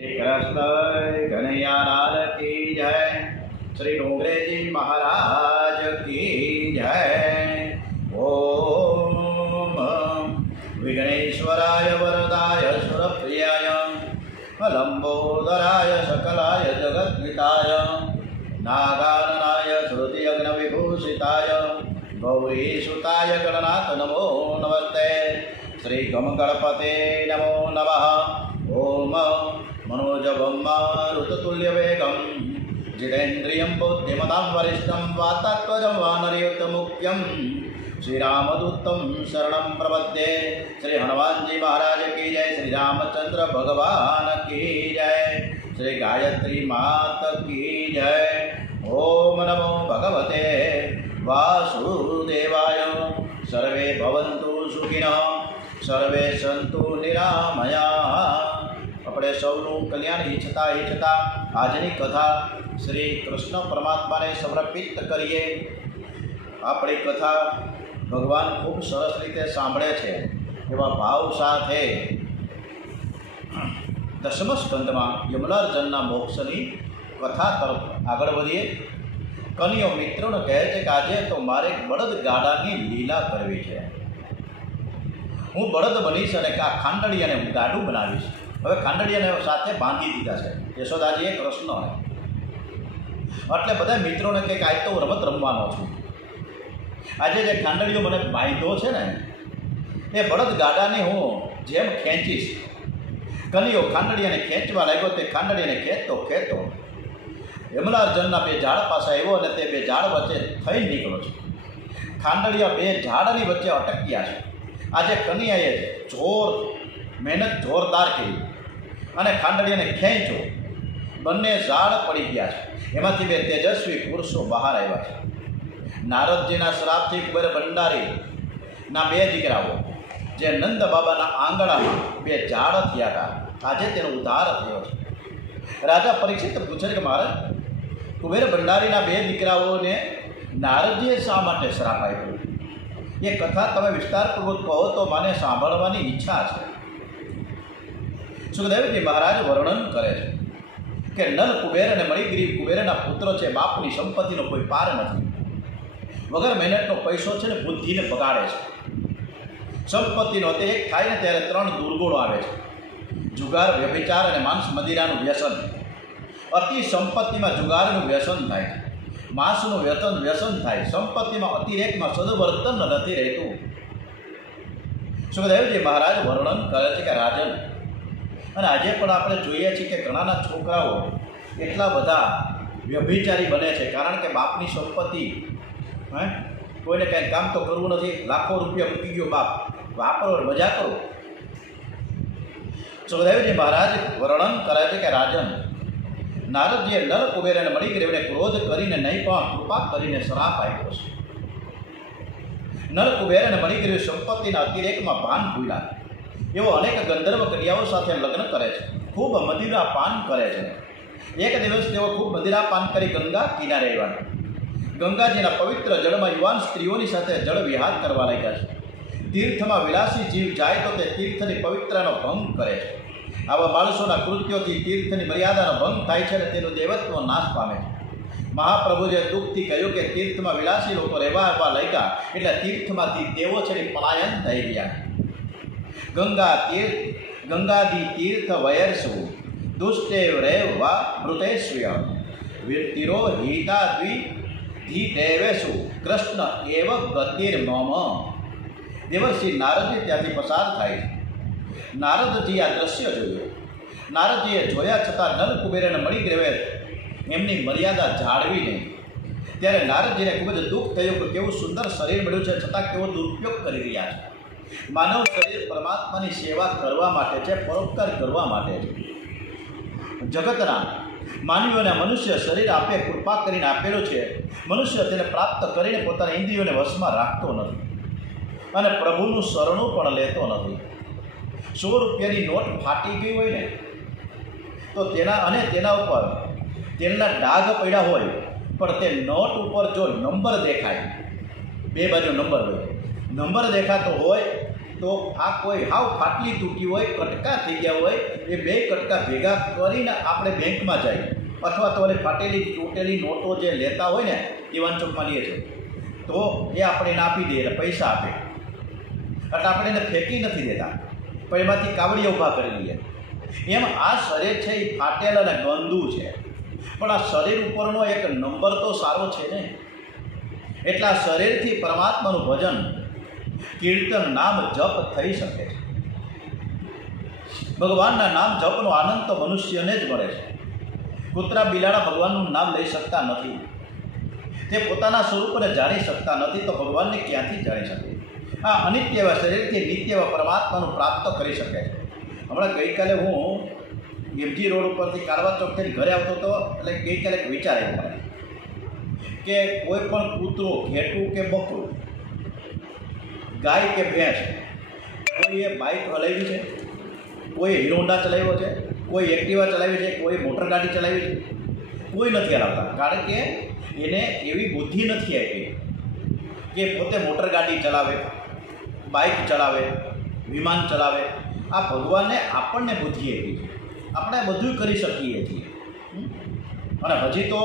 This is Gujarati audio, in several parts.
कृष्ण कन्हैयालाल की जय। श्री डोंगरे जी महाराज की जय। ओम विघ्नेश्वराय वरदाय सुरप्रियाय लंबोदराय सकलाय जगद्विताय नागाननाय श्रुतियज्ञविभूषिताय गौरीसुताय गणनाथ नमो नमस्ते। श्री गम गणपते नमो नमः। ओम मनोजवं मारुततुल्यवेगं जितेन्द्रियं बुद्धिमतां वरिष्ठं वातात्मजं वानरयुतमुख्यं श्रीरामदूतं शरणं प्रपद्ये। श्री हनुमान जी महाराज की जय। श्री रामचंद्र भगवान की जय। श्री गायत्री मात की जय। ओम नमो भगवते वासुदेवाय। सर्वे भवन्तु सुखिनः सर्वे सन्तु निरामयाः। આપણે સૌનું કલ્યાણ ઈચ્છતા આજની કથા શ્રી કૃષ્ણ પરમાત્માને સમર્પિત કરીએ। આપણી કથા ભગવાન ખૂબ સરસ રીતે સાંભળે છે એવા ભાવ સાથે દસમ સ્કંદમાં યમલાર્જુનના મોક્ષની કથા તરફ આગળ વધીએ। કનિયો મિત્રોને કહે છે કે આજે તો મારે બળદ ગાડાની લીલા કરવી છે। હું બળદ બનીશ અને આ ખાંડળીયાને હું ગાડું બનાવીશ। હવે ખાંડળીયાને સાથે બાંધી દીધા છે યશોદાજીએ કૃષ્ણને। એટલે બધા મિત્રોને કંઈક આજ તો હું રમત રમવાનો છું। આજે જે ખાંડળીઓ મને બાંધ્યો છે ને એ બળદ ગાડાને હું જેમ ખેંચીશ। કનિયો ખાંડળીયાને ખેંચવા લાગ્યો તે ખાંડળીયાને ખેંચતો યમલાર્જુનના બે ઝાડ પાસે આવ્યો અને તે બે ઝાડ વચ્ચે થઈ નીકળ્યો છે। ખાંડળીયા બે ઝાડની વચ્ચે અટક્યા છે। આજે કનિયાએ મહેનત જોરદાર કરી અને ખાંડળીયાને ખેંચ્યો। બંને ઝાડ પડી ગયા છે। એમાંથી બે તેજસ્વી પુરુષો બહાર આવ્યા છે। નારદજીના શ્રાપથી કુબેર ભંડારીના બે દીકરાઓ જે નંદ બાબાના આંગણામાં બે ઝાડ થયા હતા આજે તેનો ઉદ્ધાર થયો છે। રાજા પરીક્ષિત પૂછે કે મહારાજ કુબેર ભંડારીના બે દીકરાઓને નારદજીએ શા માટે શ્રાપ આપ્યો? એ કથા તમે વિસ્તારપૂર્વક કહો તો મને સાંભળવાની ઈચ્છા છે। સુખદેવજી મહારાજ વર્ણન કરે છે કે નલ કુબેર અને મણિગીરી કુબેરના પુત્ર છે। બાપની સંપત્તિનો કોઈ પાર નથી। વગર મહેનતનો પૈસો છે ને બુદ્ધિને બગાડે છે। સંપત્તિનો તે એક થાય ને ત્યારે ત્રણ દુર્ગુણો આવે છે: જુગાર, વ્યભિચાર અને માંસ મદિરાનું વ્યસન। અતિ સંપત્તિમાં જુગારનું વ્યસન થાય છે, માંસનું વ્યસન થાય, સંપત્તિમાં અતિરેકમાં સદવર્તન નથી રહેતું। સુખદેવજી મહારાજ વર્ણન કરે છે કે રાજન, અને આજે પણ આપણે જોઈએ છીએ કે ઘણાના છોકરાઓ એટલા બધા વ્યભિચારી બને છે કારણ કે બાપની સંપત્તિ કોઈને કંઈ કામ તો કરવું નથી। લાખો રૂપિયા મૂકી ગયો બાપ, વાપરો મજા કરો। સુખદેવજી મહારાજ વર્ણન કરે છે કે રાજન, નારદજીએ નર કુબેર અને મણિગ્રીવને ક્રોધ કરીને નહીં પણ કૃપા કરીને શ્રાપ આપ્યો છે। નર કુબેર અને મણિગ્રીવ સંપત્તિના અતિરેકમાં ભાન ભૂલ્યા। એવો અનેક ગંધર્વ કન્યાઓ સાથે લગ્ન કરે છે, ખૂબ મદિરા પાન કરે છે। એક દિવસ તેઓ ખૂબ મદિરા પાન કરી ગંગા કિનારે આવ્યા। ગંગાજીના પવિત્ર જળમાં યુવાન સ્ત્રીઓની સાથે જળ વિહાર કરવા લાગ્યા છે। તીર્થમાં વિલાસી જીવ જાય તો તે તીર્થની પવિત્રનો ભંગ કરે છે। આવા માણસોના કૃત્યોથી તીર્થની મર્યાદાનો ભંગ થાય છે અને તેનું દેવત્વ નાશ પામે છે। મહાપ્રભુએ દુઃખથી કહ્યું કે તીર્થમાં વિલાસી લોકો રહેવા લાગ્યા એટલે તીર્થમાંથી દેવો છે પલાયન થઈ ગયા। ગંગાદી તીર્થ વયર્ષુ દુષ્ટેવ રેવા મૃતેશ્વય તિરોહિતા દેવેશુ કૃષ્ણ એવ ગતિર્મમ। દેવર્ષિ નારદજી ત્યાંથી પસાર થાય છે। નારદજી આ દ્રશ્ય જોયું। નારદજીએ જોયા છતાં નલ કુબેર અને મણિગ્રીવે એમની મર્યાદા જાળવી નહીં। ત્યારે નારદજીને ખૂબ જ દુઃખ થયું કે કેવું સુંદર શરીર મળ્યું છે છતાં કેવો દુરુપયોગ કરી રહ્યા છે। માનવ શરીર પરમાત્માની સેવા કરવા માટે છે, પરોપકાર કરવા માટે છે। જગતના માનવીઓને મનુષ્ય શરીર આપે કૃપા કરીને આપેલું છે। મનુષ્ય તેને પ્રાપ્ત કરીને પોતાના ઇન્દ્રિયોને વશમાં રાખતો નથી અને પ્રભુનું શરણું પણ લેતો નથી। 100 રૂપિયાની નોટ ફાટી ગઈ હોય ને તો તેના ઉપર તેલના ડાઘ પડ્યા હોય પણ તે નોટ ઉપર જો નંબર દેખાય, બે બાજુ નંબર હોય, નંબર દેખાતો હોય તો આ કોઈ હાવ ફાટલી તૂટી હોય, કટકા થઈ ગયા હોય, એ બે કટકા ભેગા કરીને આપણે બેંકમાં જઈએ અથવા તો ઓલી ફાટેલી તૂટેલી નોટો જે લેતા હોય ને દીવાન ચોકમાં લઈએ છીએ, તો એ આપણે એને આપી દઈએ એટલે પૈસા આપે, એટલે આપણે એને ફેંકી નથી દેતા, પણ એમાંથી કાવડિયા ઊભા કરી લઈએ. એમ આ શરીર છે એ ફાટેલ અને ગંદુ છે, પણ આ શરીર ઉપરનો એક નંબર તો સારો છે ને. એટલે આ શરીરથી પરમાત્માનું ભજન, કીર્તન, નામ જપ થઈ શકે છે. ભગવાનના નામ જપનો આનંદ તો મનુષ્યને જ મળે છે. કૂતરા બિલાડા ભગવાનનું નામ લઈ શકતા નથી, તે પોતાના સ્વરૂપને જાણી શકતા નથી, તો ભગવાનને ક્યાંથી જાણી શકે? આ અનિત્ય એવા શરીરથી નિત્ય એવા પરમાત્માનું પ્રાપ્ત કરી શકે છે. હમણાં ગઈકાલે હું એમજી રોડ ઉપરથી કાળવા ચોકથી ઘરે આવતો હતો, એટલે ગઈકાલે એક વિચાર આવ્યો મને કે કોઈ પણ કૂતરો, ઘેટું કે બકરું, ગાય કે ભેંસ, કોઈએ બાઇક હલાવી છે, કોઈ હીરો હોન્ડા ચલાવ્યો છે, કોઈ એક્ટિવા ચલાવી છે, કોઈ મોટર ગાડી ચલાવી છે, કોઈ નથી હલાવતા. કારણ કે એને એવી બુદ્ધિ નથી આપી કે પોતે મોટર ગાડી ચલાવે, બાઇક ચલાવે, વિમાન ચલાવે. આ ભગવાને આપણને બુદ્ધિ આપી છે, આપણે બધું કરી શકીએ છીએ. અને હજી તો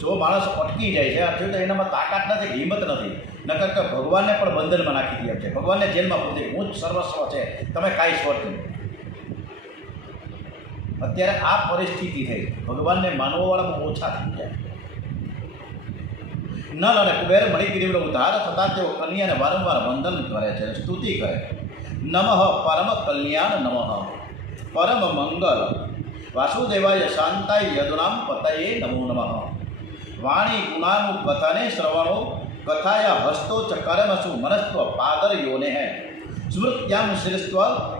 જો માણસ અટકી જાય છે, હજુ તો એનામાં તાકાત નથી, હિંમત નથી, નકર કે ભગવાનને પણ બંધનમાં નાખી દે છે, ભગવાનને જેલમાં પૂરી, હું જ સર્વસ્વ છે, તમે કાંઈ સ્વર્થ નહીં. અત્યારે આ પરિસ્થિતિ થઈ, ભગવાનને માનવાવાળામાં ઓછા થઈ જાય. નલ અને કુબેર મણિગીરીનો ઉદ્ધાર થતાં તેઓ કન્યાને વારંવાર વંદન કરે છે, સ્તુતિ કરે. નમઃ પરમ કલ્યાણ, નમઃ પરમ મંગલ, વાસુદેવાય શાંતાય યદુનામ પતયે નમો નમઃ. વાણી ગુણાનું કથને શ્રવણો, કથાયા હસ્તો ચ કર્મસુ મનસ્વ પાદરયોને હૈ. સ્મૃત્યામ શિરસ્વ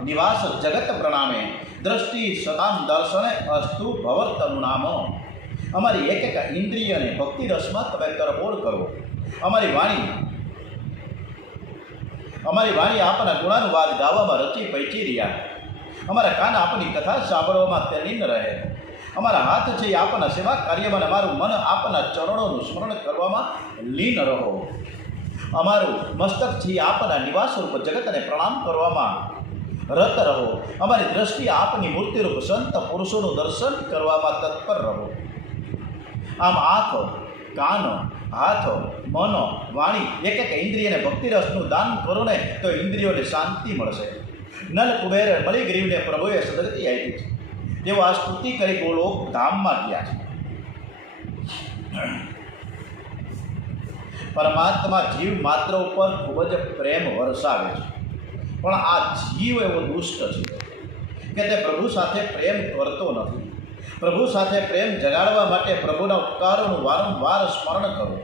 નિવાસ જગત પ્રણામે, દ્રષ્ટિ સતામ દર્શને અસ્તુ ભવર્તનું નામ. અમારી એક એક ઇન્દ્રિયને ભક્તિ રસમાં તમે તરબોળ કરો. અમારી વાણી આપના ગુણાનુવાદ ગાવામાં રચી પૈચી રહ્યા. અમારા કાન આપની કથા સાંભળવામાં તે લીન રહે. અમારા હાથ છે આપના સેવા કાર્યમાં, અમારું મન આપના ચરણોનું સ્મરણ કરવામાં લીન રહો. અમારું મસ્તક છે આપના નિવાસરૂપ જગતને પ્રણામ કરવામાં રત રહો. અમારી દ્રષ્ટિ આપની મૂર્તિરૂપ સંત પુરુષોનું દર્શન કરવામાં તત્પર રહો. આમ આંખ, કાન, હાથ, મન, વાણી એક એક ઇન્દ્રિયને ભક્તિરસનું દાન કરો ને તો ઇન્દ્રિયોને શાંતિ મળશે. નલ કુબેર મણિગ્રીવને પ્રભુએ સદગતિ આપી છે, તેઓ આ સ્તુતિ કરી ગોલોક ધામમાં ગયા છે. પરમાત્મા જીવ માત્ર ઉપર ખૂબ જ પ્રેમ વરસાવે છે, પણ આ જીવ એવો દુષ્ટ છે કે તે પ્રભુ સાથે પ્રેમ કરતો નથી. પ્રભુ સાથે પ્રેમ જગાડવા માટે પ્રભુના ઉપકારોનું વારંવાર સ્મરણ કરો.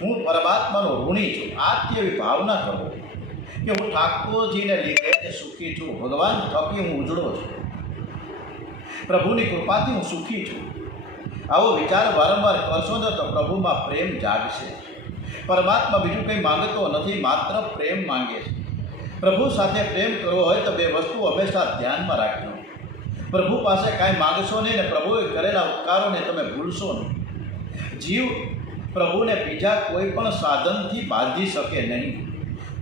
હું પરમાત્માનો ઋણી છું, આત્યવી ભાવના કરો કે હું ઠાકોરજીને લીધે જ સુખી છું, ભગવાન થકી હું ઉજળો છું, પ્રભુની કૃપાથી હું સુખી છું. આવો વિચાર વારંવાર કરશો ને તો પ્રભુમાં પ્રેમ જાગશે. પરમાત્મા બીજું કંઈ માંગતો નથી, માત્ર પ્રેમ માંગે છે. પ્રભુ સાથે પ્રેમ કરવો હોય તો બે વસ્તુ હંમેશા ધ્યાનમાં રાખજો. પ્રભુ પાસે કાંઈ માંગશો નહીં ને પ્રભુએ કરેલા ઉપકારોને તમે ભૂલશો નહીં. જીવ પ્રભુને બીજા કોઈ પણ સાધનથી બાંધી શકે નહીં.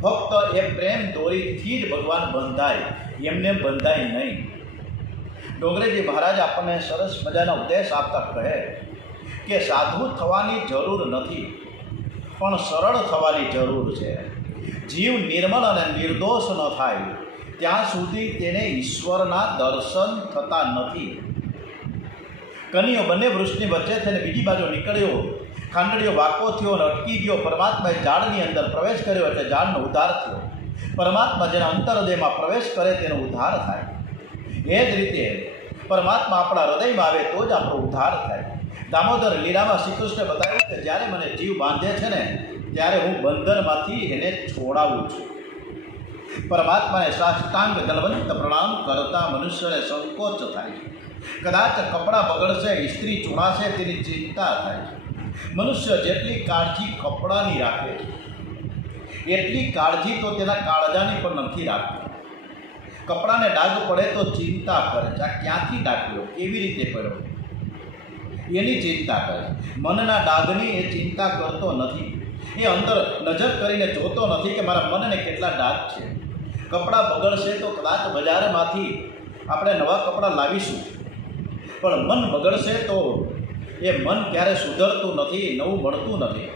ફક્ત એ પ્રેમ દોરીથી જ ભગવાન બંધાય, એમને બંધાય નહીં. ડોંગરેજી મહારાજ આપણને સરસ મજાનો ઉપદેશ આપતા કહે કે સાધુ થવાની જરૂર નથી, પણ સરળ થવાની જરૂર છે. જીવ નિર્મળ અને નિર્દોષ ન થાય ત્યાં સુધી તેને ઈશ્વરના દર્શન થતા નથી. કનીઓ બંને વૃક્ષની વચ્ચે થઈને બીજી બાજુ નીકળ્યો, ખાંડડીઓ વાંકો થયો અને અટકી ગયો. પરમાત્માએ ઝાડની અંદર પ્રવેશ કર્યો એટલે ઝાડનો ઉદ્ધાર થયો. પરમાત્મા જેના અંતરહૃદયમાં પ્રવેશ કરે તેનો ઉદ્ધાર થાય. એ જ રીતે પરમાત્મા આપણા હૃદયમાં આવે તો જ આપણો ઉદ્ધાર થાય. દામોદર લીલામાં શ્રી કૃષ્ણે બતાવ્યું કે જ્યારે મને જીવ બાંધે છે ને ત્યારે હું બંધનમાંથી એને છોડાવું છું. પરમાત્માને સાષ્ટાંગ દલવંત પ્રણામ કરતા મનુષ્યને સંકોચ થાય છે. કદાચ કપડાં બગડશે, ઇસ્ત્રી ચોડાશે તેની ચિંતા થાય છે. મનુષ્ય જેટલી કાળજી કપડાની રાખે છે એટલી કાળજી તો તેના કાળજાની પણ નથી રાખતો. કપડાને ડાઘ પડે તો ચિંતા કરે છે, આ ક્યાંથી ડાઘ્યો, કેવી રીતે પડ્યો, એની ચિંતા કરે. મનના ડાઘની એ ચિંતા કરતો નથી. એ અંદર નજર કરીને જોતો નથી કે મારા મનને કેટલા ડાઘ છે. કપડાં બગડશે તો કદાચ બજારમાંથી આપણે નવા કપડાં લાવીશું, પણ મન બગડશે તો એ મન ક્યારે સુધરતું નથી, નવું મળતું નથી.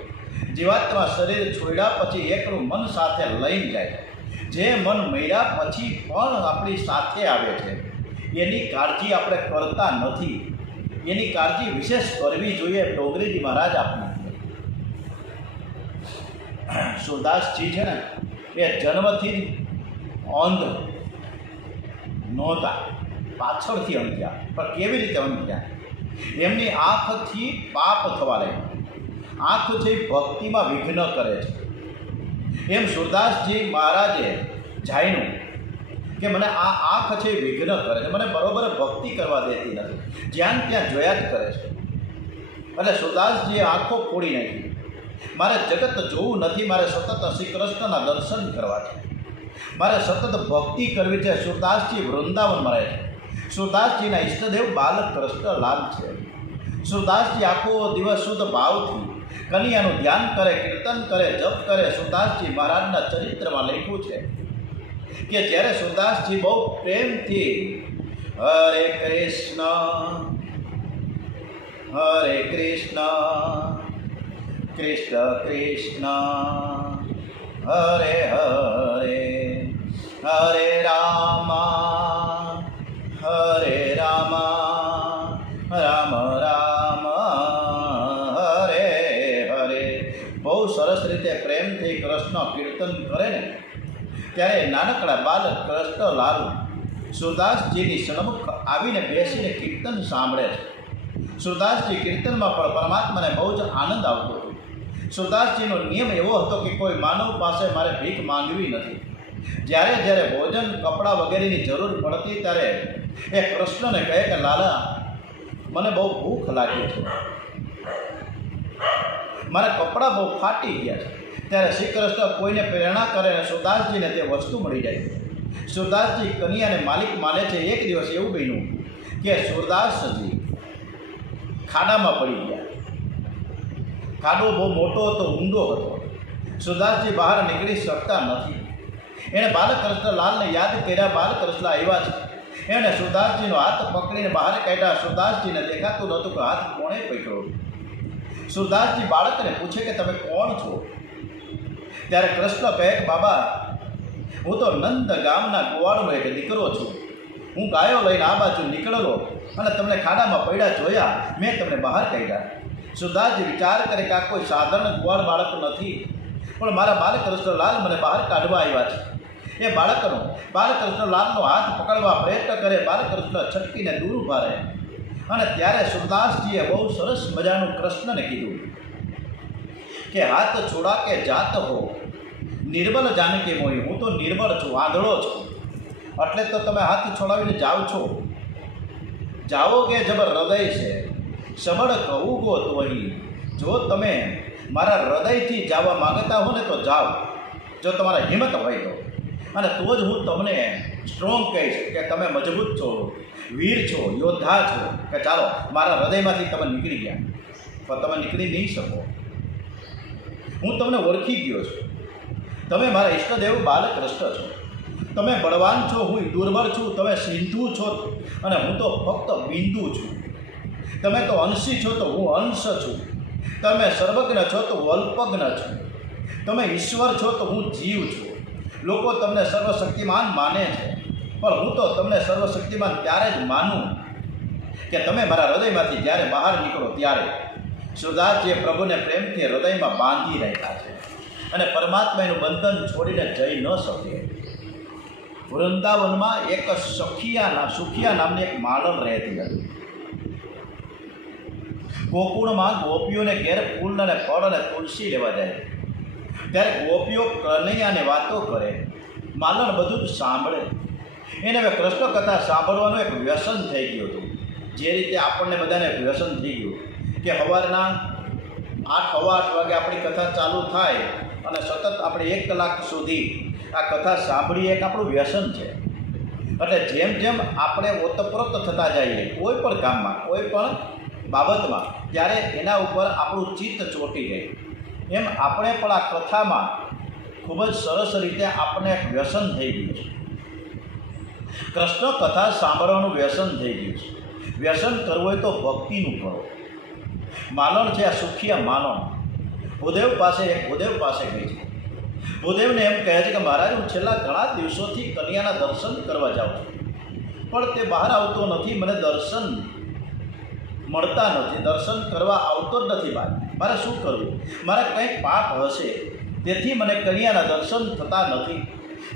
જીવાત્મા શરીર છોડ્યા પછી એકલું મન સાથે લઈને જાય. જે મન મર્યા પછી પણ આપણી સાથે આવે છે, એની કાળજી આપણે કરતા નથી. એની કાળજી વિશેષ કરવી જોઈએ. ડોંગરીજી મહારાજ આપણે સુરદાસજી છે ને, એ જન્મથી અંધ નહોતા, પાછળથી અંધ થયા. પણ કેવી રીતે અંધ થયા? એમની આંખથી પાપ થવા લાગ્યું. આંખ છે ભક્તિમાં વિઘ્ન કરે છે. એમ સુરદાસજી મહારાજે જાણ્યું કે મને આ આંખ છે વિઘ્ન કરે છે, મને બરોબર ભક્તિ કરવા દેતી નથી, જ્યાં ત્યાં જોયા જ કરે છે. એટલે સુરદાસજીએ આંખો ફોડી નાખી. મારે જગત જોવું નથી, મારે સતત શ્રી કૃષ્ણના દર્શન કરવા છે, મારે સતત ભક્તિ કરવી છે. સુરદાસજી વૃંદાવનમાં રહે છે. સુરદાસજીના ઈષ્ટદેવ બાલકૃષ્ણલાલ છે. સુરદાસજી આખો દિવસ શુદ્ધ ભાવથી કન્યાનું ધ્યાન કરે, કીર્તન કરે, જપ કરે. સુરદાસજી મહારાજના ચરિત્રમાં લખ્યું છે કે જ્યારે સુરદાસજી બહુ પ્રેમથી હરે કૃષ્ણ હરે કૃષ્ણ કૃષ્ણ કૃષ્ણ હરે હરે હરે રામ હરે રામ રામ રામ હરે હરે બહુ સરસ રીતે પ્રેમથી કૃષ્ણ કીર્તન કરે ને, ત્યારે નાનકડા બાલક કૃષ્ણલાલ સુરદાસજીની સન્મુખ આવીને બેસીને કીર્તન સાંભળે છે. સુરદાસજી કીર્તનમાં પણ પરમાત્માને બહુ જ આનંદ આવતો હતો. સુરદાસજીનો નિયમ એવો હતો કે કોઈ માનવ પાસે મારે ભીખ માંગવી નથી. જ્યારે જ્યારે ભોજન, કપડાં વગેરેની જરૂર પડતી ત્યારે એ કૃષ્ણને કહે કે લાલા, મને બહુ ભૂખ લાગી છે, મારા કપડાં બહુ ફાટી ગયા છે. ત્યારે શ્રી કૃષ્ણ કોઈને પ્રેરણા કરે અને સુરદાસજીને તે વસ્તુ મળી જાય. સુરદાસજી કન્યાને માલિક માને છે. એક દિવસ એવું બન્યું કે સુરદાસજી ખાડામાં પડી ગયા. ખાડો બહુ મોટો હતો, ઊંડો હતો. સુરદાસજી બહાર નીકળી શકતા નથી. એણે બાલકૃષ્ણલાલને યાદ કર્યા. બાલકૃષ્ણ આવ્યા છે. એણે સુરદાસજીનો હાથ પકડીને બહાર કાઢ્યા. સુરદાસજીને દેખાતું નહોતું કે હાથ કોણે પકડ્યો. સુરદાસજી બાળકને પૂછે કે તમે કોણ છો? ત્યારે કૃષ્ણ કહે કે બાબા, હું તો નંદ ગામના ગોવાળનો એક દીકરો છું. હું ગાયો લઈને આ બાજુ નીકળેલો અને તમને ખાડામાં પડ્યા જોયા, મેં તમને બહાર કાઢ્યા. સુરદાસજી વિચાર કરે કે આ કોઈ સાધારણ ગોવાળ બાળક નથી, પણ મારા બાલકૃષ્ણલાલ મને બહાર કાઢવા આવ્યા છે. એ બાલકૃષ્ણલાલનો હાથ પકડવા પ્રયત્ન કરે. બાલકૃષ્ણ છટકીને દૂર ઊભા રહે. અને ત્યારે સુરદાસજીએ બહુ સરસ મજાનું કૃષ્ણને કીધું કે હાથ છોડા કે જાત હો નિર્બલ જાનકી મોહી. હું તો નિર્બળ છું, આંધળો છું, એટલે તો તમે હાથ છોડાવીને જાઓ છો. જાઓગે જબર હૃદય છે સબળ કહું ગો તો અહીં. જો તમે મારા હૃદયથી જવા માગતા હો ને તો જાઓ, જો તમારા હિંમત હોય તો. અને તો જ હું તમને સ્ટ્રોંગ કહીશ કે તમે મજબૂત છો, વીર છો, યોદ્ધા છો, કે ચાલો મારા હૃદયમાંથી તમે નીકળી ગયા. પણ તમે નીકળી નહીં શકો. હું તમને ઓળખી ગયો છું. તમે મારા ઈષ્ટદેવ બાલકૃષ્ણ છો. તમે બળવાન છો, હું દુર્બળ છું. તમે સિંધુ છો અને હું તો ફક્ત બિંદુ છું. તમે તો અંશી છો તો હું અંશ છું. તમે સર્વજ્ઞ છો તો હું અલ્પજ્ઞ છું. તમે ઈશ્વર છો તો હું જીવ છું. લોકો તમને સર્વશક્તિમાન માને છે, પણ હું તો તમને સર્વશક્તિમાન ત્યારે જ માનું કે તમે મારા હૃદયમાંથી જ્યારે બહાર નીકળો ત્યારે. સુરદાસજીએ પ્રભુને પ્રેમથી હૃદયમાં બાંધી રાખ્યા છે અને પરમાત્માનું બંધન છોડીને જઈ ન શકે. વૃંદાવનમાં એક સુખિયા નામની એક માણસ રહેતી હતી. ગોકુળમાં ગોપીઓને ઘેર ફૂલ અને ફળ અને તુલસી લેવા જાય. ત્યારે ગોપીઓ કનૈયાને વાતો કરે. માલણ બધું જ સાંભળે. એને હવે કૃષ્ણ કથા સાંભળવાનું એક વ્યસન થઈ ગયું હતું. જે રીતે આપણને બધાને વ્યસન થઈ ગયું કે સવારના 8 વાગે આપણી કથા ચાલુ થાય અને સતત આપણે 1 કલાક સુધી આ કથા સાંભળીએ, એક આપણું વ્યસન છે. એટલે જેમ જેમ આપણે ઓતપ્રોત થતા જઈએ કોઈ પણ કામમાં, કોઈ પણ બાબતમાં, ત્યારે એના ઉપર આપણું ચિત્ત ચોંટી જાય. એમ આપણે પણ આ કથામાં ખૂબ જ સરસ રીતે આપણને એક વ્યસન થઈ ગયું છે. કૃષ્ણ કથા સાંભળવાનું વ્યસન થઈ ગયું છે. વ્યસન કરવું હોય તો ભક્તિનું કરો. માલણ છે, આ સુખિયા માલણ ભૂદેવ પાસે ગઈ છે. ભૂદેવને એમ કહે છે કે મહારાજ, હું છેલ્લા ઘણા દિવસોથી કન્યાના દર્શન કરવા જાઉં છું, પણ તે બહાર આવતો નથી, મને દર્શન મળતા નથી, દર્શન કરવા આવતો જ નથી. મારે શું કરવું? મારે કંઈક પાપ હશે, તેથી મને કન્યાના દર્શન થતા નથી.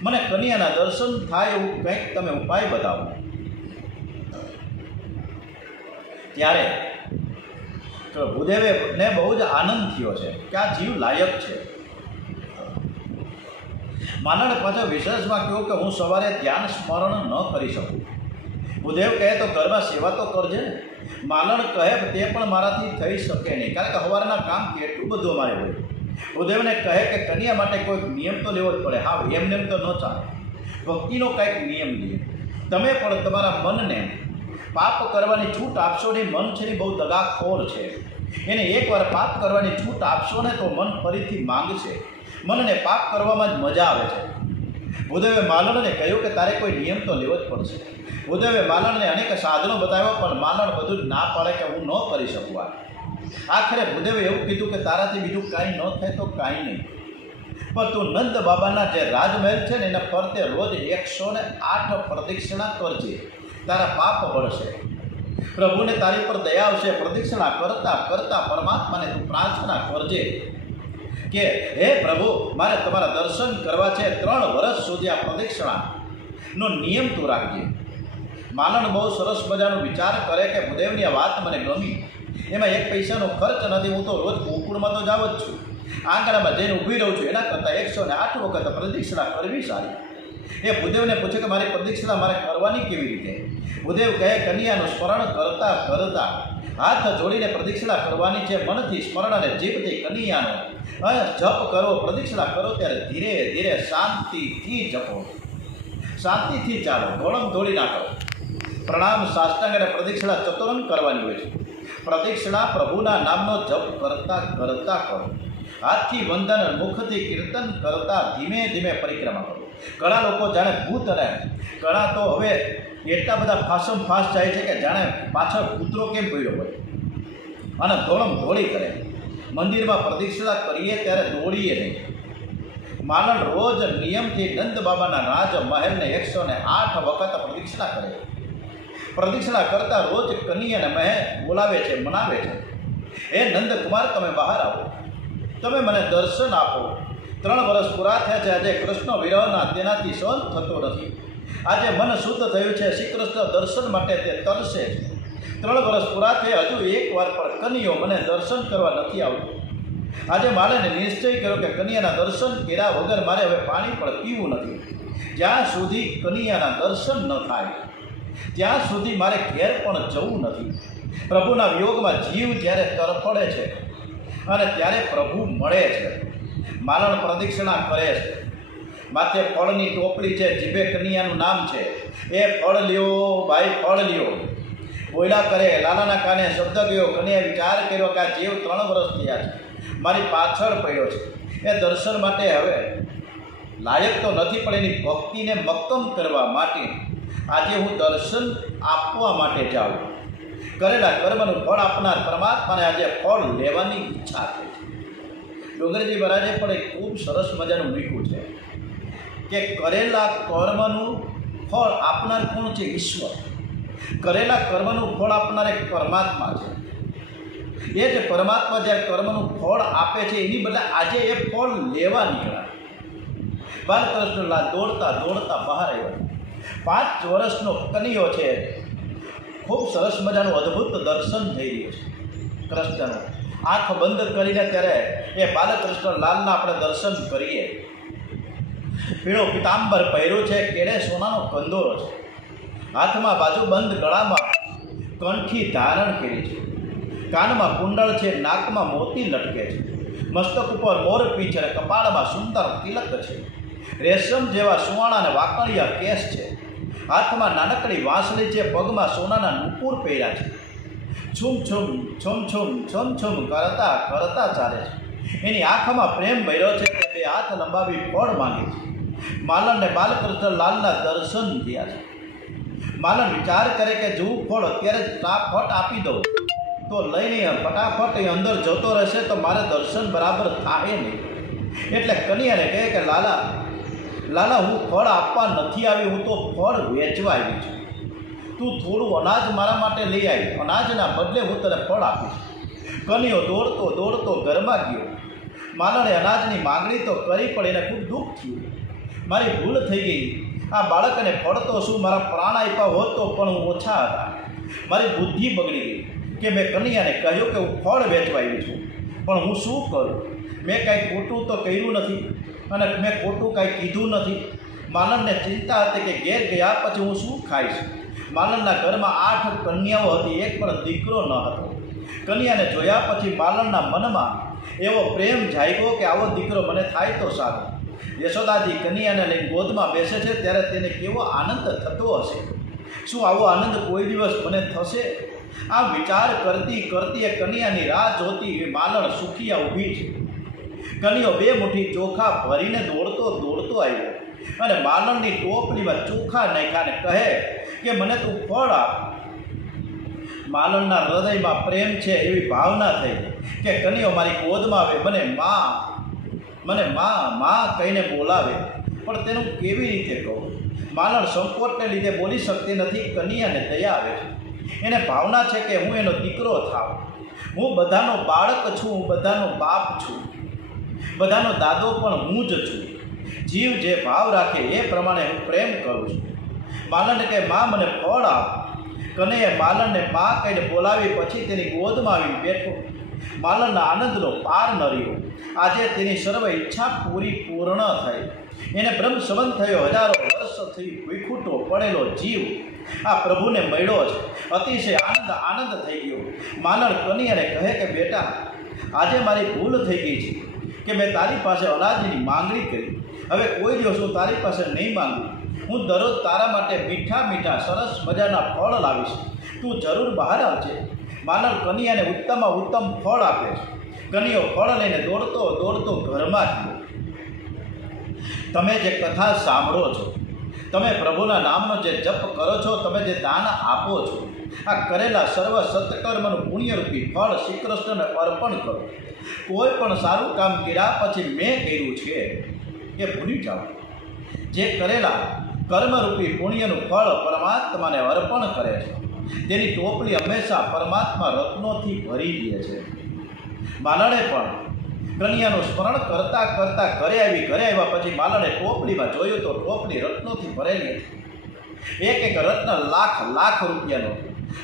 મને કન્યાના દર્શન થાય એવું કંઈક તમે ઉપાય બતાવો. ત્યારે ભૂદેવને બહુ જ આનંદ થયો છે કે આ જીવ લાયક છે. માલણ પાછળ વિશેષમાં કહ્યું કે હું સવારે ધ્યાન સ્મરણ ન કરી શકું. ભૂદેવ કહે તો ઘરમાં સેવા તો કરજે ને. માલણ કહે તે પણ મારાથી થઈ શકે નહીં, કારણ કે સવારના કામ કેટલું બધું અમારે હોય. ભૂદેવને કહે કે કન્યા માટે કોઈક નિયમ તો લેવો જ પડે. હા, એમને તો ન ચાલે, ભક્તિનો કંઈક નિયમ લઈએ. તમે પણ તમારા મનને પાપ કરવાની છૂટ આપશો ને. મન છે ને બહુ દગાખોર છે, એને એકવાર પાપ કરવાની છૂટ આપશો ને તો મન ફરીથી માંગશે. મનને પાપ કરવામાં જ મજા આવે છે. ભૂદેવે માલણને કહ્યું કે તારે કોઈ નિયમ તો લેવો જ પડશે. ભૂદેવે માલણને અનેક સાધનો બતાવ્યા, પણ માલણ બધું જ ના પાડે કે હું ન કરી શકું. આખરે ભૂદેવે એવું કીધું કે તારાથી બીજું કાંઈ ન થાય તો કાંઈ નહીં, પણ તું નંદ બાબાના જે રાજમહેલ છે ને એના ફરતે રોજ 108 પ્રદક્ષિણા કરજે, તારા પાપ વળશે. પ્રભુને તારી પર દયા આવશે. પ્રદક્ષિણા કરતાં કરતાં પરમાત્માને તું પ્રાર્થના કરજે કે હે પ્રભુ, મારે તમારા દર્શન કરવા છે. 3 વર્ષ સુધી આ પ્રદક્ષિણાનો નિયમ તું રાખજે. માલણ બહુ સરસ મજાનો વિચાર કરે કે ભૂદેવની આ વાત મને ગમી. એમાં 1 પૈસાનો ખર્ચ નથી. હું તો રોજ ગોકુળમાં તો જાવ જ છું, આંગણામાં જઈને ઊભી રહું છું. એના કરતાં 108 વખત પ્રદક્ષિણા કરવી સારી. એ ભૂદેવને પૂછે કે મારી પ્રદક્ષિણા મારે કરવાની કેવી રીતે? ભૂદેવ કહે કન્યાનું સ્મરણ કરતાં કરતાં હાથ જોડીને પ્રદક્ષિણા કરવાની છે. મનથી સ્મરણ અને જીભથી કન્યાનો જપ કરો. પ્રદક્ષિણા કરો ત્યારે ધીરે ધીરે શાંતિથી જપો, શાંતિથી ચાલો, દોડમ દોડી ના કરો. પ્રણામ, સાષ્ટાંગ અને પ્રદક્ષિણા ચતુરંગ કરવાની હોય છે. પ્રદક્ષિણા પ્રભુના નામનો જપ કરતાં કરતાં કરો. હાથથી વંદન, મુખથી કીર્તન કરતાં ધીમે ધીમે પરિક્રમા કરો. ઘણા લોકો જાણે ભૂત, અને ઘણા તો હવે એટલા બધા ફાસમ ફાસ જાય છે કે જાણે પાછળ કૂતરો કેમ પડ્યો હોય, અને દોડમ દોડી કરે. મંદિરમાં પ્રદક્ષિણા કરીએ ત્યારે દોડીએ નહીં. માલણ રોજ નિયમથી નંદ બાબાના રાજમહેલને 108 વખત પ્રદક્ષિણા કરે. પ્રદક્ષિણા કરતાં રોજ કન્યાને મહેલ બોલાવે છે, મનાવે છે. હે નંદકુમાર, તમે બહાર આવો, તમે મને દર્શન આપો. 3 વર્ષ પૂરા થયા છે. આજે કૃષ્ણ વિરહના તેનાથી સહન થતો નથી. આજે મન શુદ્ધ થયું છે. શ્રી કૃષ્ણ દર્શન માટે તે તરસે છે. 3 વર્ષ પૂરા થયા, હજુ એકવાર પણ કન્યો મને દર્શન કરવા નથી આવતો. આજે માળાને નિશ્ચય કર્યો કે કન્યાના દર્શન કર્યા વગર મારે હવે પાણી પણ પીવું નથી. જ્યાં સુધી કન્યાના દર્શન ન થાય ત્યાં સુધી મારે ઘેર પણ જવું નથી. પ્રભુના વિયોગમાં જીવ જ્યારે તરફડે છે અને ત્યારે પ્રભુ મળે છે. માલણ પ્રદક્ષિણા કરે છે. માથે ફળની ટોપલી છે, જીભે કન્યાનું નામ છે. એ ફળ લ્યો ભાઈ, ફળ લ્યો. બોયલા કરે, લાલાના કાને શબ્દ ગયો. કન્યાએ વિચાર કર્યો કે આ જીવ 3 વર્ષ થયા છે, મારી પાછળ પડ્યો છે. એ દર્શન માટે હવે લાયક તો નથી, પણ એની ભક્તિને મક્કમ કરવા માટે આજે હું દર્શન આપવા માટે જાઉં. કરેલા કર્મનું ફળ આપનાર પરમાત્માને આજે ફળ લેવાની ઈચ્છા થઈ છે. ડુંગરજી મહારાજે પણ એક ખૂબ સરસ મજાનું મૂક્યું છે કે કરેલા કર્મનું ફળ આપનાર કોણ છે? ઈશ્વર. કરેલા કર્મનું ફળ આપનાર એક પરમાત્મા છે. એ જે પરમાત્મા જ્યારે કર્મનું ફળ આપે છે એની બદલે આજે એ ફળ લેવા નીકળ્યા. બાલકૃષ્ણલાલ દોડતા દોડતા બહાર આવ્યા. 5 વર્ષનો કન્યો છે. ખૂબ સરસ મજાનું અદ્ભુત દર્શન થઈ રહ્યું છે કૃષ્ણનું. આંખ બંધ કરીને ત્યારે એ બાલકૃષ્ણલાલના આપણે દર્શન કરીએ. પીળો પિતાંબર પહેર્યો છે, કેડે સોનાનો કંદોરો છે, હાથમાં બાજુબંધ, ગળામાં કંઠી ધારણ કરી છે, કાનમાં કુંડળ છે, નાકમાં મોતી લટકે છે, મસ્તક ઉપર મોરપીંછ અને કપાળમાં સુંદર તિલક છે, રેશમ જેવા સુવાણા અને વાકડિયા કેસ છે, હાથમાં નાનકડી વાંસળી છે, પગમાં સોનાના નુપુર પહેર્યા છે. છુમ છુમ છુમ છુમ છુમ છુમ કરતા કરતા ચાલે છે. એની આંખમાં પ્રેમ ભર્યો છે. તે બે હાથ લંબાવી ફળ માંગે છે. માલણને બાલકૃષ્ણ લાલના દર્શન થયા છે. માલણ વિચાર કરે કે જો ફળ અત્યારે જ ફટ આપી દઉં તો લઈને ફટાફટ એ અંદર જતો રહેશે તો મારે દર્શન બરાબર થાય નહીં. એટલે કન્યાને કહે કે લાલા હું ફળ આપવા નથી આવી, હું તો ફળ વેચવા આવી છું. તું થોડું અનાજ મારા માટે લઈ આવી, અનાજના બદલે હું તને ફળ આપીશ. કન્યો દોડતો દોડતો ઘરમાં ગયો. માલણે અનાજની માંગણી તો કરી પણ એને ખૂબ દુઃખ થયું. મારી ભૂલ થઈ ગઈ. આ બાળકને ફળ તો શું મારા પ્રાણ આપ્યા હોત તો પણ હું ઓછા હતા. મારી બુદ્ધિ બગડી ગઈ કે મેં કન્યાને કહ્યું કે હું ફળ વેચવા આવી છું, પણ હું શું કરું? મેં કાંઈ ખોટું તો કર્યું નથી અને મેં ખોટું કાંઈ કીધું નથી. માલણને ચિંતા હતી કે ઘેર ગયા પછી હું શું ખાઈશ. માલણના ઘરમાં 8 કન્યાઓ હતી, એક પણ દીકરો ન હતો. કન્યાને જોયા પછી માલણના મનમાં એવો પ્રેમ જાગ્યો કે આવો દીકરો મને થાય તો સારું. યશોદાજી કન્યાને લઈને ગોદમાં બેસે છે ત્યારે તેને કેવો આનંદ થતો હશે. શું આવો આનંદ કોઈ દિવસ મને થશે? આ વિચાર કરતી કરતી એ કન્યાની રાહ જોતી એ માલણ સુખિયા ઊભી છે. કન્યો 2 મુઠ્ઠી ચોખા ભરીને દોડતો દોડતો આવ્યો અને માલણની ટોપલીમાં ચોખા નાખ્યા ને કહે કે મને તું ફળ આપ. માલણના હૃદયમાં પ્રેમ છે એવી ભાવના થઈ કે કન્યો મારી ગોદમાં આવે, મને માં કહીને બોલાવે. પણ તેનું કેવી રીતે કહું? માલણ સંકોચને લીધે બોલી શકતી નથી. કન્યાને દયા આવે છે. એને ભાવના છે કે હું એનો દીકરો થાવ. હું બધાનો બાળક છું, હું બધાનો બાપ છું, બધાનો દાદો પણ હું જ છું. જીવ જે ભાવ રાખે એ પ્રમાણે હું પ્રેમ કરું છું. માલણને કહે માં મને ફળ આપ. કનૈયે માલણને માં કહીને બોલાવી પછી તેની ગોદમાં આવીને બેઠો. માલણના આનંદનો પાર ન રહ્યો. આજે તેની સર્વ ઈચ્છા પૂર્ણ થઈ. એને બ્રહ્મ સંબંધ થયો. હજારો વર્ષથી વિખૂટો પડેલો જીવ આ પ્રભુને મળ્યો છે. અતિશય આનંદ થઈ ગયો. માલણ કન્યાને કહે કે બેટા, આજે મારી ભૂલ થઈ ગઈ છે કે મેં તારી પાસે અનાજની માંગણી કરી. હવે કોઈ દિવસ હું તારી પાસે નહીં માંગું. હું દરરોજ તારા માટે મીઠા સરસ મજાના ફળ લાવીશ. તું જરૂર બહાર આવજે. માલણ કન્યાને ઉત્તમમાં ઉત્તમ ફળ આપે છે. કન્યો ફળ લઈને દોડતો દોડતો ઘરમાં ગયો. તમે જે કથા સાંભળો છો, તમે પ્રભુના નામનો જે જપ કરો છો, તમે જે દાન આપો છો, આ કરેલા સર્વ સત્કર્મનું પુણ્યરૂપી ફળ શ્રી કૃષ્ણને અર્પણ કરો. કોઈ પણ સારું કામ કર્યા પછી મેં કર્યું છે એ ભૂલી જાઓ. જે કરેલા કર્મરૂપી પુણ્યનું ફળ પરમાત્માને અર્પણ કરે છે તેની ટોપલી હંમેશા પરમાત્મા રત્નોથી ભરી દે છે. માલણે પણ કન્યાનું સ્મરણ કરતાં કરતાં ઘરે આવ્યા પછી માલણે ટોપલીમાં જોયું તો ટોપલી રત્નોથી ભરેલી હતી. એક રત્ન લાખ રૂપિયાનો.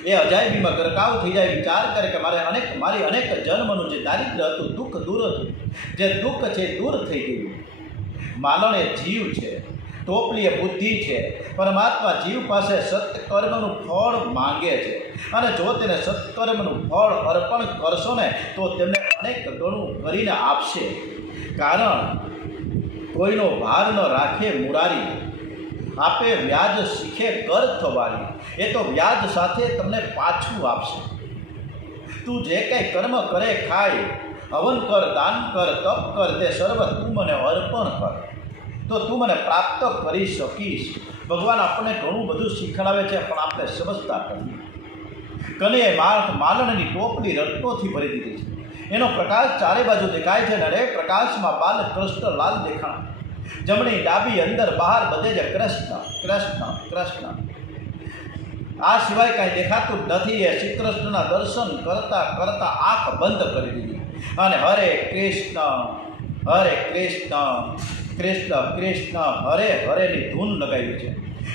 એ અજાયબીમાં ગરકાવ થઈ જાય. વિચાર કરે કે મારી અનેક જન્મનું જે દારિદ્ર્ય હતું, દુઃખ દૂર હતું, જે દુઃખ છે દૂર થઈ ગયું. માલણ એ જીવ છે, ટોપલી એ બુદ્ધિ છે. પરમાત્મા જીવ પાસે સત્કર્મનું ફળ માંગે છે અને જો તેને સત્કર્મનું ફળ અર્પણ કરશો ને તો તેમને અનેક ગણું કરીને આપશે. કારણ કોઈનો ભાર ન રાખે મુરારી, આપે વ્યાજ શીખે કર થવાની. એ તો વ્યાજ સાથે તમને પાછું આપશે. તું જે કંઈ કર્મ કરે, ખાય, હવન કર, દાન કર, તપ કર, તે સર્વ તું મને અર્પણ કર તો તું મને પ્રાપ્ત કરી શકીશ. ભગવાન આપણને ઘણું બધું શીખડાવે છે પણ આપણે સમજતા નથી. કન્યાએ માલણની ટોપલી રત્નોથી ભરી દીધી છે. એનો પ્રકાશ ચારે બાજુ દેખાય છે અને એ પ્રકાશમાં બાલકૃષ્ણ લાલ દેખાણ. જમણી ડાબી અંદર બહાર બધે જ કૃષ્ણ. આ સિવાય કાંઈ દેખાતું જ નથી. એ શ્રી કૃષ્ણના દર્શન કરતાં કરતાં આંખ બંધ કરી દીધી અને હરે કૃષ્ણ કૃષ્ણ કૃષ્ણ હરે હરેની ધૂન લગાવી છે.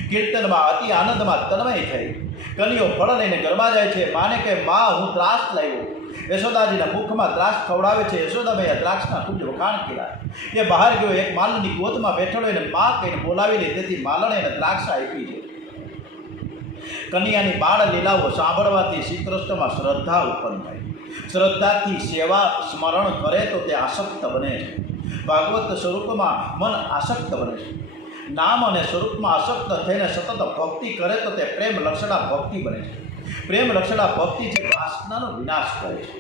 કીર્તનમાં અતિ આનંદમાં તન્મય થઈ. કન્યો ફળ લઈને ઘરમાં જાય છે. માને કે માં હું દ્રાક્ષ લાવ્યો. યશોદાજીના મુખમાં દ્રાક્ષ ખવડાવે છે. યશોદાભાઈએ દ્રાક્ષના ખૂબ વખાણ કર્યા. એ બહાર ગયો. એક માલણની ગોદમાં બેઠેલો એને માં કહીને બોલાવી લે. તેથી માલણે એને દ્રાક્ષ આપી છે. કન્યાની બાળ લીલાઓ સાંભળવાથી શ્રી કૃષ્ણમાં શ્રદ્ધા ઉત્પન્ન થાય. શ્રદ્ધાથી સેવા સ્મરણ કરે તો તે આસક્ત બને છે. ભાગવત સ્વરૂપમાં મન આસક્ત બને છે. નામ અને સ્વરૂપમાં આસક્ત થઈને સતત ભક્તિ કરે તો તે પ્રેમ લક્ષણા ભક્તિ બને છે. પ્રેમ લક્ષણા ભક્તિ જે વાસનાનો વિનાશ કરે છે.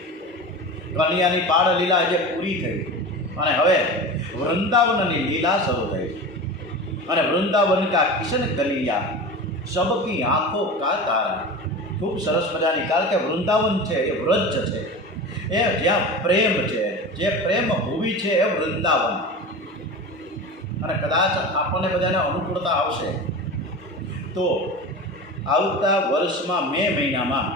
કન્યાની બાળ લીલા જે પૂરી થઈ અને હવે વૃંદાવનની લીલા શરૂ થઈ અને વૃંદાવન કા કિશન કલિયા સબકી આંખો કા તારા. ખૂબ સરસ મજાની, કારણ કે વૃંદાવન છે એ વ્રજ છે, એ જ્યાં પ્રેમ છે, જે પ્રેમ ભૂમિ છે એ વૃંદાવન. અને કદાચ આપણને બધાને અનુકૂળતા આવશે તો આવતા વર્ષમાં મે મહિનામાં,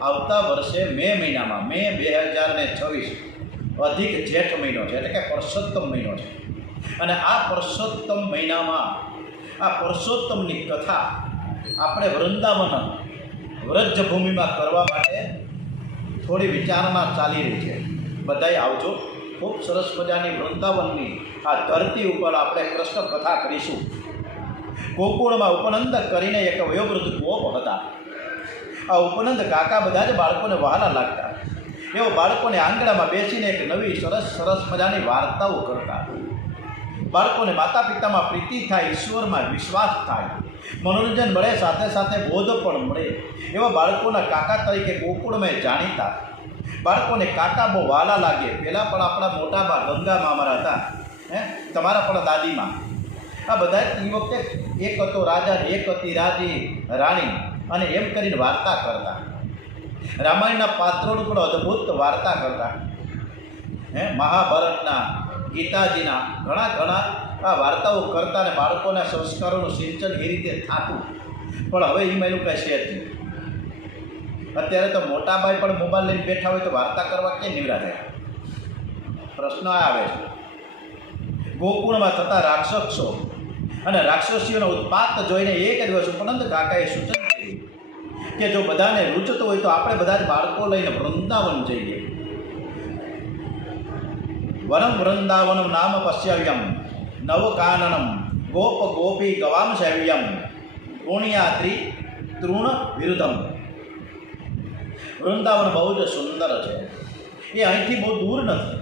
આવતા વર્ષે મે મહિનામાં, મે 2026 અધિક જેઠ મહિનો છે, એટલે કે પરસોત્તમ મહિનો છે. અને આ પરસોત્તમ મહિનામાં આ પરસોત્તમની કથા આપણે વૃંદાવન વ્રજભૂમિમાં કરવા માટે થોડી વિચારણા ચાલી રહી છે. બધાય આવજો. ખૂબ સરસ મજાની વૃંદાવનની આ ધરતી ઉપર આપણે કૃષ્ણ કથા કરીશું. ગોકુળમાં ઉપનંદ કરીને એક વયોવૃદ્ધ ગોપ હતા. આ ઉપનંદ કાકા બધા જ બાળકોને વહાલા લાગતા. એઓ બાળકોને આંગણામાં બેસીને એક નવી સરસ મજાની વાર્તાઓ કરતા. બાળકોને માતા પિતામાં પ્રીતિ થાય, ઈશ્વરમાં વિશ્વાસ થાય, મનોરંજન મળે, સાથે સાથે બોધ પણ મળે. એવા બાળકોના કાકા તરીકે ગોકુળમાં જાણીતા. બાળકોને કાકા બહુ વાલા લાગે. પહેલાં પણ આપણા મોટાબા ગંગામાં અમારા હતા, તમારા પણ દાદીમાં. આ બધા એ વખતે એક હતો રાજા, એક હતી રાણી, અને એમ કરીને વાર્તા કરતા. રામાયણના પાત્રોનું પણ અદ્ભુત વાર્તા કરતા. મહાભારતના, ગીતાજીના ઘણા આ વાર્તાઓ કરતા અને બાળકોના સંસ્કારોનું સિંચન એ રીતે થતું. પણ હવે એ મહિનું કંઈ છે જ નહીં. અત્યારે તો મોટાભાઈ પણ મોબાઈલ લઈને બેઠા હોય તો વાર્તા કરવા કેમ નિવરા થાય? પ્રશ્ન આવે છે. ગોકુળમાં થતા રાક્ષસો અને રાક્ષસીઓનો ઉત્પાત જોઈને એક દિવસ ઉપનંદ કાકાએ સૂચન કર્યું કે જો બધાને રૂચતો હોય તો આપણે બધા જ બાળકો લઈને વૃંદાવન જઈએ. વનમ વૃંદાવનમ નામ પશ્યવ્યમ નવકાનનમ ગોપ ગોપી ગવામ શૈવ્યમ પુણ્યાત્રિ તૃણ વિરુદ્ધમ. વૃંદાવન બહુ જ સુંદર છે. એ અહીંથી બહુ દૂર નથી.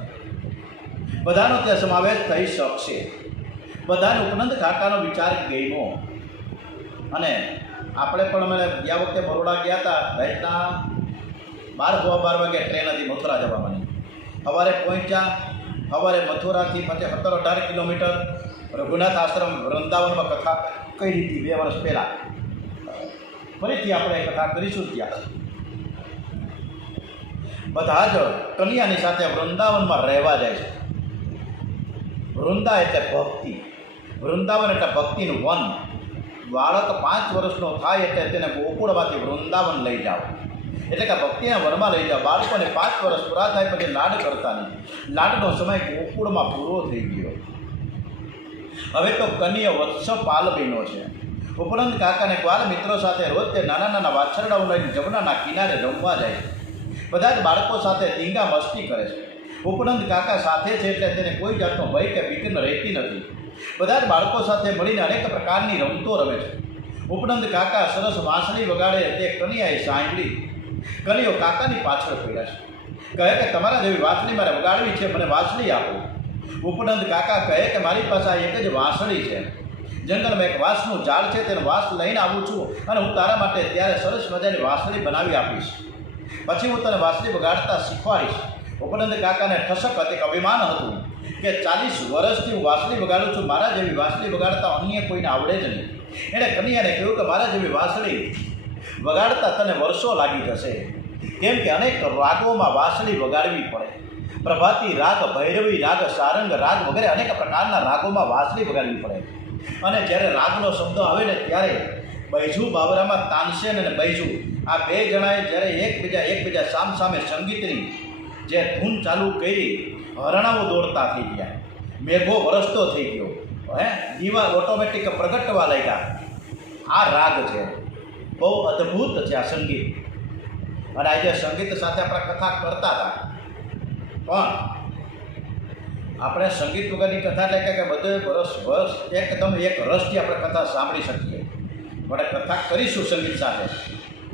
બધાનો ત્યાં સમાવેશ થઈ શકશે. બધાને ઉપનંદ કાકાનો વિચાર ગમ્યો. અને આપણે પણ અમે ગયા વખતે બરોડા ગયા હતા, રાતના 12 વાગે ટ્રેન હતી મથુરા જવાની. સવારે પહોંચ્યા. સવારે મથુરાથી પછી 17-18 કિલોમીટર રઘુનાથ આશ્રમ વૃંદાવનમાં કથા કઈ હતી 2 વર્ષ પહેલાં. ફરીથી આપણે કથા કરીશું. ત્યાં બધા જ કન્યાની સાથે વૃંદાવનમાં રહેવા જાય છે. વૃંદા એટલે ભક્તિ, વૃંદાવન એટલે ભક્તિનું વન. બાળક 5 વર્ષનો થાય એટલે તેને ગોકુળમાંથી વૃંદાવન લઈ જાઓ, એટલે કે ભક્તિના વનમાં લઈ જાઓ. બાળકોને 5 વર્ષ પૂરા થાય પછી લાડ કરતા નહીં. લાડનો સમય ગોકુળમાં પૂરો થઈ ગયો. હવે તો કન્યા વત્સપાલ બહેનો છે. ઉપનંદ કાકાને ગ્વાલ મિત્રો સાથે રોજ તે નાના વાછરડાઓ લઈને જમનાના કિનારે રમવા જાય છે. બધા જ બાળકો સાથે ધીંગા મસ્તી કરે છે. ઉપનંદ કાકા સાથે છે એટલે તેને કોઈ જાતનો ભય કે વિઘ્ન રહેતી નથી. બધા જ બાળકો સાથે મળીને અનેક પ્રકારની રમતો રમે છે. ઉપનંદ કાકા સરસ વાંસળી વગાડે તે કન્યાએ સાંભળી. કન્યાઓ કાકાની પાછળ પડ્યા છે. કહે કે તમારા જેવી વાંસળી મારે વગાડવી છે, મને વાંસળી આપો. ઉપનંદ કાકા કહે કે મારી પાસે આ એક જ વાંસળી છે. જંગલમાં એક વાંસનું ઝાડ છે, તેનો વાંસ લઈને આવું છું અને હું તારા માટે ત્યારે સરસ મજાની વાંસળી બનાવી આપીશ. પછી હું તને વાંસળી વગાડતા શીખવાડીશ. ઉપનંદ કાકાને ઠસક હતી, અભિમાન હતું કે 40 વર્ષથી હું વાંસળી વગાડું છું, મારા જેવી વાંસળી વગાડતા અન્ય કોઈને આવડે જ નહીં. એણે કન્યાને કહ્યું કે મારા જેવી વાંસળી વગાડતા તને વર્ષો લાગી જશે, કેમ કે અનેક રાગોમાં વાંસળી વગાડવી પડે. પ્રભાતી રાગ, ભૈરવી રાગ, સારંગ રાગ વગેરે અનેક પ્રકારના રાગોમાં વાંસળી વગાડવી પડે. અને જ્યારે રાગનો શબ્દ આવે ને ત્યારે બૈજુ બાબરામાં તાનસેન અને બૈજુ આ 2 જણાએ જ્યારે એકબીજા સામે સંગીતની જે ધૂન ચાલુ કરી, હરણાઓ દોડતા થઈ ગયા, મેઘો વરસતો થઈ ગયો, દીવા ઓટોમેટિક પ્રગટવા લાગ્યા. આ રાગ છે, બહુ અદ્ભુત છે આ સંગીત. અને આજે સંગીત સાથે આપણે કથા કરતા હતા, પણ આપણે સંગીત વગરની કથા એટલે કે બધે વર્ષ એકદમ એક રસથી આપણે કથા સાંભળી શકીએ. આપણે કથા કરીશું સંગીત સાથે,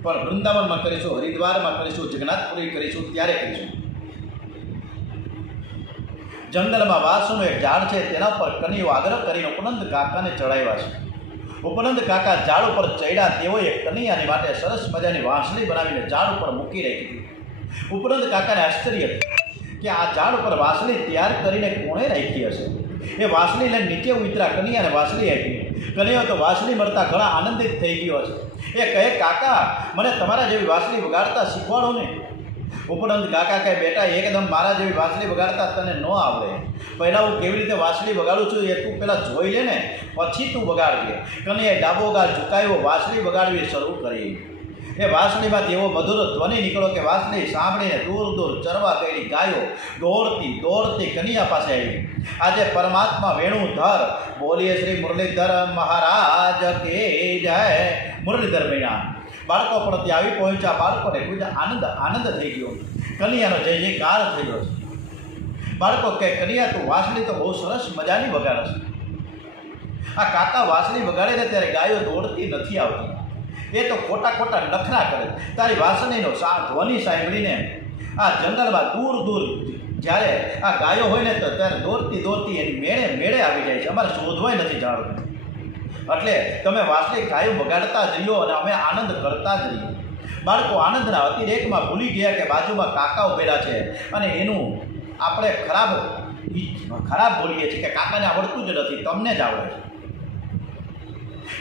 પણ વૃંદાવનમાં કરીશું, હરિદ્વારમાં કરીશું, જગન્નાથપુરી કરીશું, ત્યારે કરીશું. જંગલમાં વાંસનું એક ઝાડ છે, તેના પર કન્યાઓ આગ્રહ કરીને ઉપનંદ કાકાને ચડાવ્યા છે. ઉપનંદ કાકા ઝાડ ઉપર ચડ્યા. તેઓએ કન્યાની માટે સરસ મજાની વાંસળી બનાવીને ઝાડ ઉપર મૂકી રાખી હતી. ઉપરાંત કાકાને આશ્ચર્ય કે આ ઝાડ ઉપર વાસળી તૈયાર કરીને કોણે રાખી હશે. એ વાસળી લઈને નીચે ઉતરા કનૈયાને વાસળી આપી. કનૈયો તો વાસળી મળતા ઘણા આનંદિત થઈ ગયો છે. એ કહે, કાકા મને તમારા જેવી વાસળી વગાડતા શીખવાડો ને. ઉપરાંત કાકા કહે, બેટા એકદમ મારા જેવી વાસળી વગાડતા તને ન આવડે. પહેલાં હું કેવી રીતે વાસળી વગાડું છું એ તું પહેલાં જોઈ લે ને, પછી તું વગાડજે. કનૈયાએ ડાબો ગાલ ઝુકાવ્યો, વાસળી વગાડવી શરૂ કરી. એ વાસળીમાંથી એવો મધુર ધ્વનિ નીકળ્યો કે વાસળી સાંભળીને દૂર દૂર ચરવા ગયેલી ગાયો દોડતી દોડતી કનૈયા પાસે આવી. આજે પરમાત્મા વેણુધર બોલીએ શ્રી મુરલીધર મહારાજ કે જય. મુરલીધર મૈયા બાળકો પણ ત્યાં આવી પહોંચ્યા. બાળકોને ખૂબ આનંદ થઈ ગયો. કનૈયાનો જય જયકાર થયો છે. બાળકો કહે, કનૈયા તું વાસળી તો બહુ સરસ મજાની વગાડે છે. આ કાકા વાસળી વગાડે ને ત્યારે ગાયો દોડતી નથી આવતી. એ તો ખોટા ખોટા નખરા કરે. તારી વાસળીનો ધ્વનિ સાંભળીને આ જંગલમાં દૂર દૂર જ્યારે આ ગાયો હોય ને તો ત્યારે દોડતી દોડતી એની મેળે આવી જાય છે. અમારે શોધવાય નથી જાણવું. એટલે તમે વાસળી ગાયો વગાડતા જ રહ્યો અને અમે આનંદ કરતા જ રહીએ. બાળકો આનંદના અતિરેકમાં ભૂલી ગયા કે બાજુમાં કાકા ઉભેલા છે અને એનું આપણે ખરાબ બોલીએ છીએ કે કાકાને આવડતું જ નથી, તમને જ આવડે છે.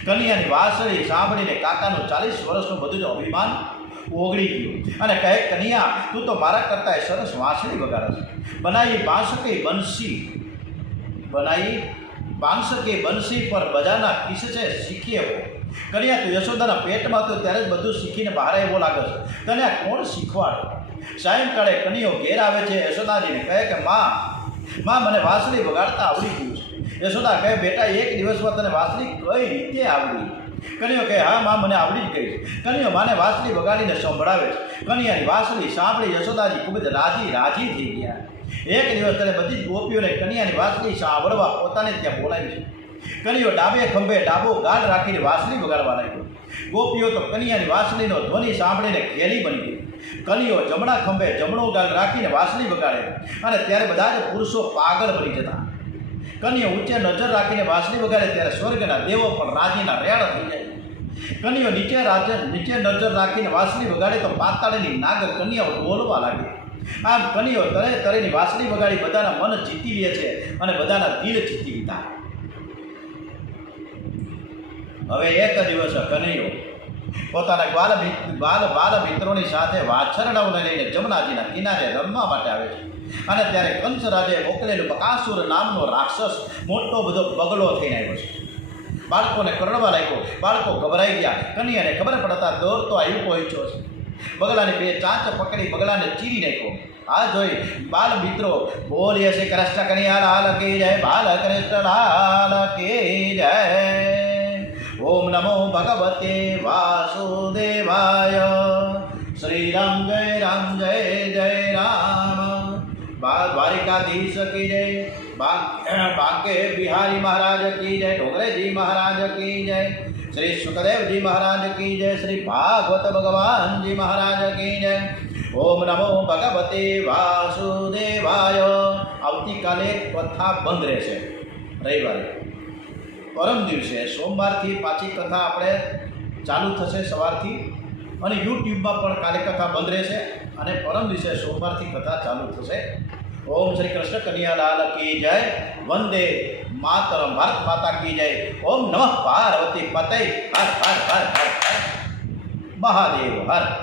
કનૈયાની વાસળી સાંભળીને કાકાનું 40 વર્ષનું બધું જ અભિમાન ઓગળી ગયું અને કહે, કનૈયા તું તો મારા કરતાં સરસ વાંસળી વગાડે છે. બનાવી બાંસકે બંસી પર બજાના કિસ્સે છે શીખીએ. કનૈયા તું યશોદાના પેટમાં તો ત્યારે જ બધું શીખીને બહાર એવો લાગે છે. તને આ કોણ શીખવાડે? સાયંકાળે કનૈયો ઘેર આવે છે. યશોદાજીને કહે કે માં મને વાંસળી વગાડતા આવડી ગયું છે. યશોદા કહે, બેટા એક દિવસમાં તને વાંસળી કઈ રીતે આવડી? કનૈયો કહે, હા માં મને આવડી જ ગઈ. કનૈયો માને વાંસળી વગાડીને સંભળાવે છે. કનૈયાની વાંસળી સાંભળી યશોદાજી ખૂબ જ રાજી થઈ ગયા. એક દિવસ તેને બધી જ ગોપીઓને કનૈયાની વાંસળી સાંભળવા પોતાને ત્યાં બોલાવી છે. કનૈયો ડાબે ખંભે ડાબો ગાલ રાખીને વાંસળી વગાડવા લાગ્યો. ગોપીઓ તો કનૈયાની વાંસળીનો ધ્વનિ સાંભળીને ઘેલી બની ગઈ. કનૈયો જમણા ખંભે જમણો ગાલ રાખીને વાંસળી વગાડે અને ત્યારે બધા જ પુરુષો પાગલ બની જતા. કનૈયો ઊંચે નજર રાખીને વાંસળી વગાડે ત્યારે સ્વર્ગના દેવો પણ રાજીના રેડ થઈ જાય. કનૈયો નીચે નજર રાખીને વાંસળી વગાડે તો પાતાળની નાગ કન્યાઓ બોલવા લાગે. આમ કનૈયો તરેની વાંસળી વગાડી બધાના મન જીતી લે છે અને બધાના દિલ જીતી લીધા. હવે એક દિવસ કનૈયો પોતાના બાલ મિત્રોની સાથે વાછરડાઓને લઈને જમનાજીના કિનારે રમવા માટે આવે છે. અને ત્યારે કંસરાજે મોકલેલું બકાસુર નામનો રાક્ષસ મોટો બધો બગલો થઈને આવ્યો છે. બાળકોને કરડવા લાગ્યો. બાળકો ગભરાઈ ગયા. કનૈયાને ખબર પડતા દોડતો આવી પહોંચ્યો છે. બગલાની બે ચાંચ પકડી બગલાને ચીરી નાખ્યો. આ જોઈ બાલ મિત્રો બોલીએ શ્રી કૃષ્ણ કનૈયા લાલ કી જય. બાલ કૃષ્ણ લાલ કી જય. ઓમ નમો ભગવતે વાસુદેવાય. શ્રી રામ જય જય રામ. દ્વારિકાધીશ કી જય. બાંકે બિહારી મહારાજ કી જય. ઠોકરેજી મહારાજ કી જય. શ્રી સુખદેવજી મહારાજ કી જય. શ્રી ભાગવત ભગવાનજી મહારાજ કી જય. ઓમ નમો ભગવતે વાસુદેવાય. આવતીકાલે કથા બંધ રહેશે. રવિવારે પરમ દિવસે સોમવારથી પાછી કથા આપણે ચાલુ થશે સવારથી અને યુટ્યુબમાં પણ કાલે કથા બંધ રહેશે અને પરમ દિવસે સોમવારથી કથા ચાલુ થશે. ઓમ શ્રી કૃષ્ણ કનૈયા લાલ કી જય. વંદે માતરમ. ભારત માતા કી જય. ઓમ નમઃ પાર્વતી પતય. હર હર હર હર હર મહાદેવ હર.